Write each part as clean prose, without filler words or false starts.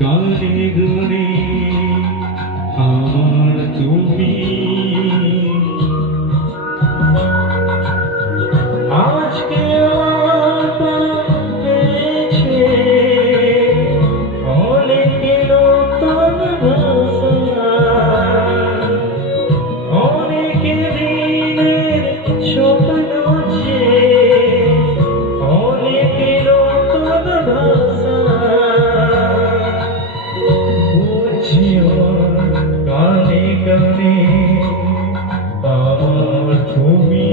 গানে গানে আমার তুমি আজকে পেয়েছে অনেক নতুন ভাষা অনেক দিনের স্বপ্ন যে অনেক নতুন ভাষা গানে গানে আমার তুমি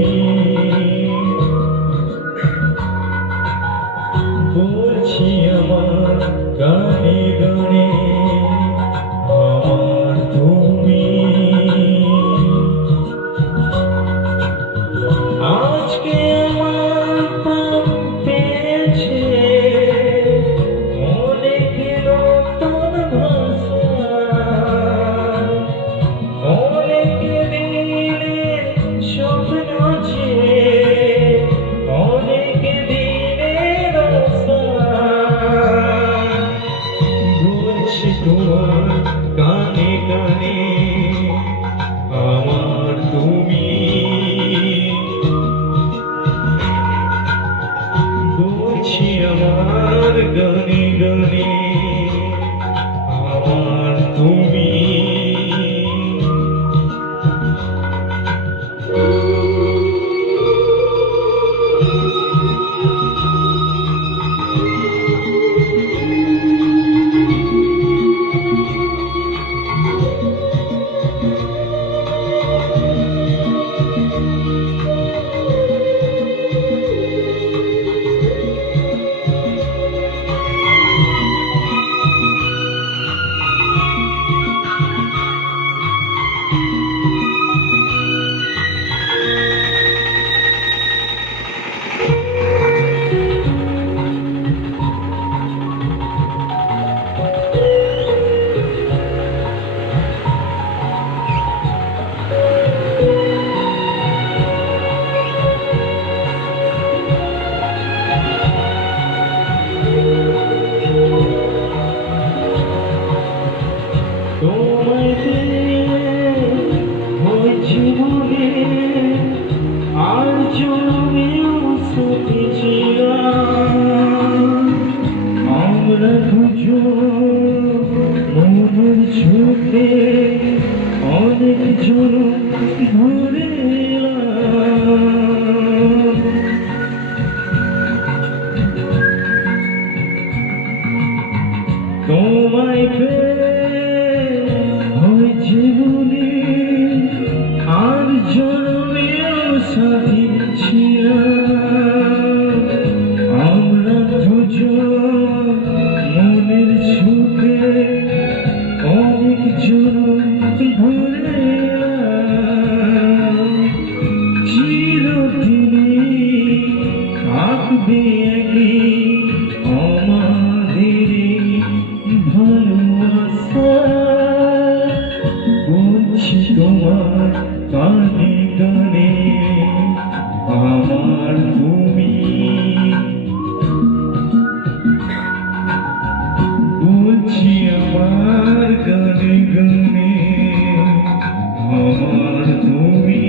বলছি আমার গানে গানে আমার তুমি আজকে আমার প্রাণ পেয়েছে অনেক নতুন ভাষা অনেক দিনের স্বপ্ন যে অনেক দিনের আশা বলছি তোমার গানে গানে আমার তুমি বলছি আমার গানে গানে আমার তুমি তোমায় ওই জীবনে আর জন্মেও সাথী ছিলাম আমরা দুজন মনের ঝোঁকে অনেক জন ঘুরে এলাম তোমায় ওই জীবনে আর জন্মেও সাথী ছিলাম আমরা দুজন মনের সুখে অনেক জন ঘুরে এলাম চিরদিনই থাকবে একই আমাদের ভালোবাসা বলছি তোমার গানে গানে আমার তুমি বলছি আমার গানে গানে আমার তুমি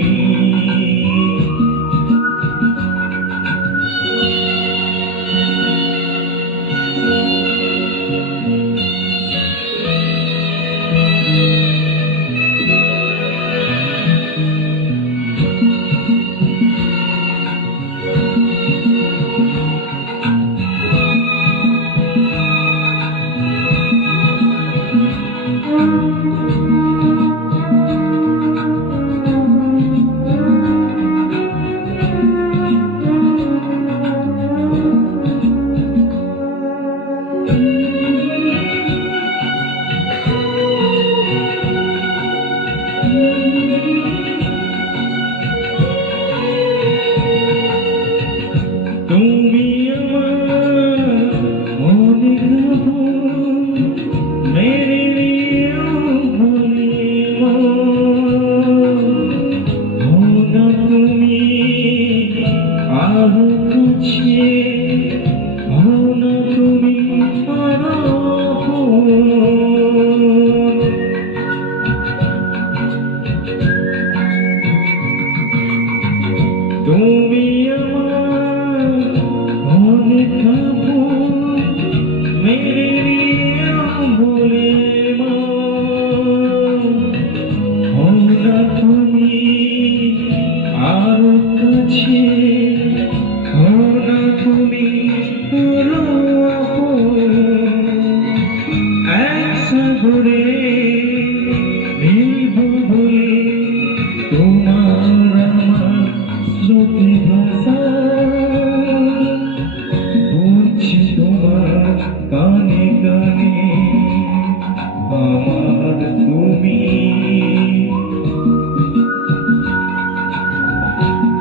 গানে গানে আমার তুমি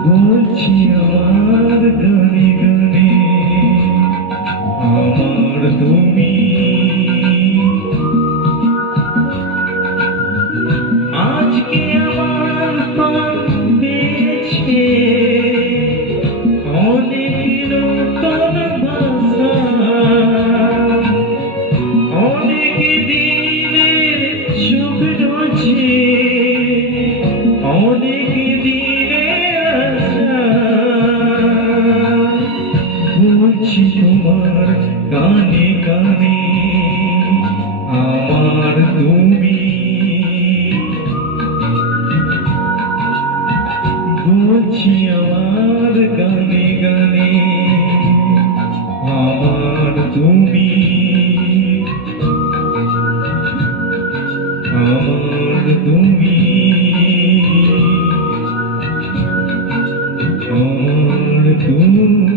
বলছি আমার গানে গানে আমার তুমি আজকে আমার প্রাণ পেয়েছে অনেক নতুন ভাষা অনেক দিনের স্বপ্ন আছে অনেক দিনের আশা বলছি তোমার গানে গানে আমার তুমি বলছি আমার গানে গানে আমার তুমি আমার তুমি আমার তুমি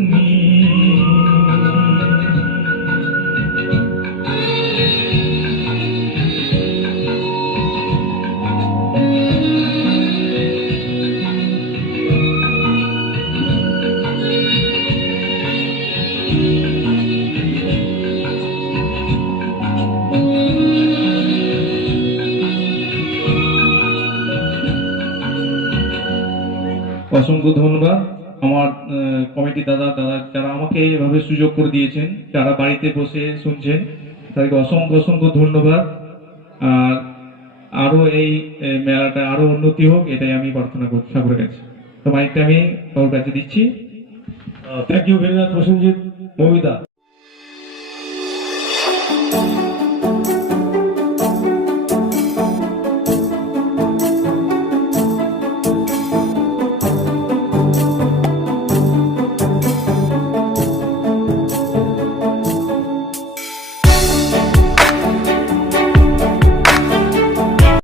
অসংখ্য ধন্যবাদ আমার কমিটি দাদা যারা আমাকে এভাবে সুযোগ করে দিয়েছেন যারা বাড়িতে বসে শুনছেন তাদেরকে অসংখ্য অসংখ্য ধন্যবাদ আর আরো এই মেলাটা আরো উন্নতি হোক এটাই আমি প্রার্থনা করছি ঠাকুরের কাছে তো মাইকটা আমি ওর কাছে দিচ্ছি thank you very much Prosenjit Moumita